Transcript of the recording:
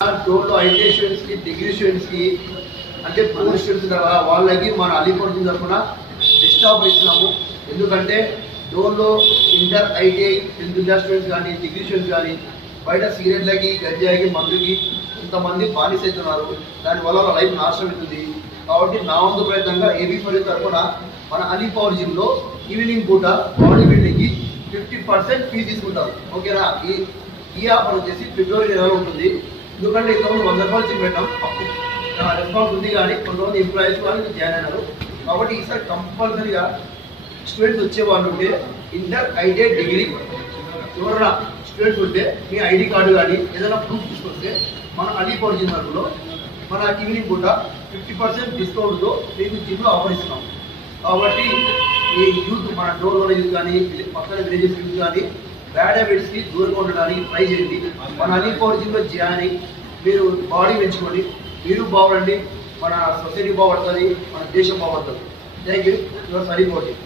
Total IT students కి degree students కి అంటే పోస్ట్ స్టూడెంట్స్ వాళ్ళకి మన అలీపూర్ తరఫున బెస్ట్ ఆఫర్ ఇస్తున్నాము. ఎందుకంటే డోర్లో inter ITI 10th class students కానీ డిగ్రీ స్టూడెంట్స్ కానీ బయట సిగరెట్లకి గంజాయికి మందుకి ఇంతమంది బానిసవుతున్నారు. దానివల్ల వాళ్ళ లైఫ్ నాశనం అవుతుంది. కాబట్టి నా వంతు ప్రయత్నంగా ఏబీ ఫర్ తరఫున మన అలీ పవర్ జిమ్లో ఈవినింగ్ పూట బాడీ బిల్డింగ్కి 50% ఫీ తీసుకుంటారు. ఓకేనా? ఈ ఆఫర్ వచ్చేసి ఫిబ్రవరి 20 ఉంటుంది. ఎందుకంటే ఇంతకుముందు 100 రూపాయలు జిమ్ పెట్టాం, రెస్పాన్స్ ఉంది కానీ కొంతమంది ఎంప్లాయీస్ వాళ్ళు జాయిన్ అయినారు. కాబట్టి ఈసారి కంపల్సరీగా స్టూడెంట్స్ వచ్చే వాళ్ళు ఉంటే ఇంటర్ ఐటీఐ డిగ్రీ ఎవరైనా స్టూడెంట్స్ ఉంటే మీ ఐడి కార్డు కానీ ఏదైనా ప్రూఫ్ తీసుకొస్తే మన అలీ పవర్ జిమ్ తరఫులో మన ఈవినింగ్ పూట 50% డిస్కౌంట్తో మీకు జిమ్లో ఆఫర్ ఇస్తున్నాం. కాబట్టి ఈ యూత్ మన డోర్లో యూత్ కానీ పక్కన విలేజెస్ యూత్ కానీ బ్యాడ్ హ్యాబిట్స్కి దూరంగా ఉండడానికి ట్రై చేయండి. మన అలీ పవర్ జిమ్లో జాయిన్ అయ్యి మీరు బాడీ పెంచుకోండి. మీరు బాగుండండి, మన సొసైటీ బాగుపడుతుంది, మన దేశం బాగుపడుతుంది. Thank you. Your Ali power gym.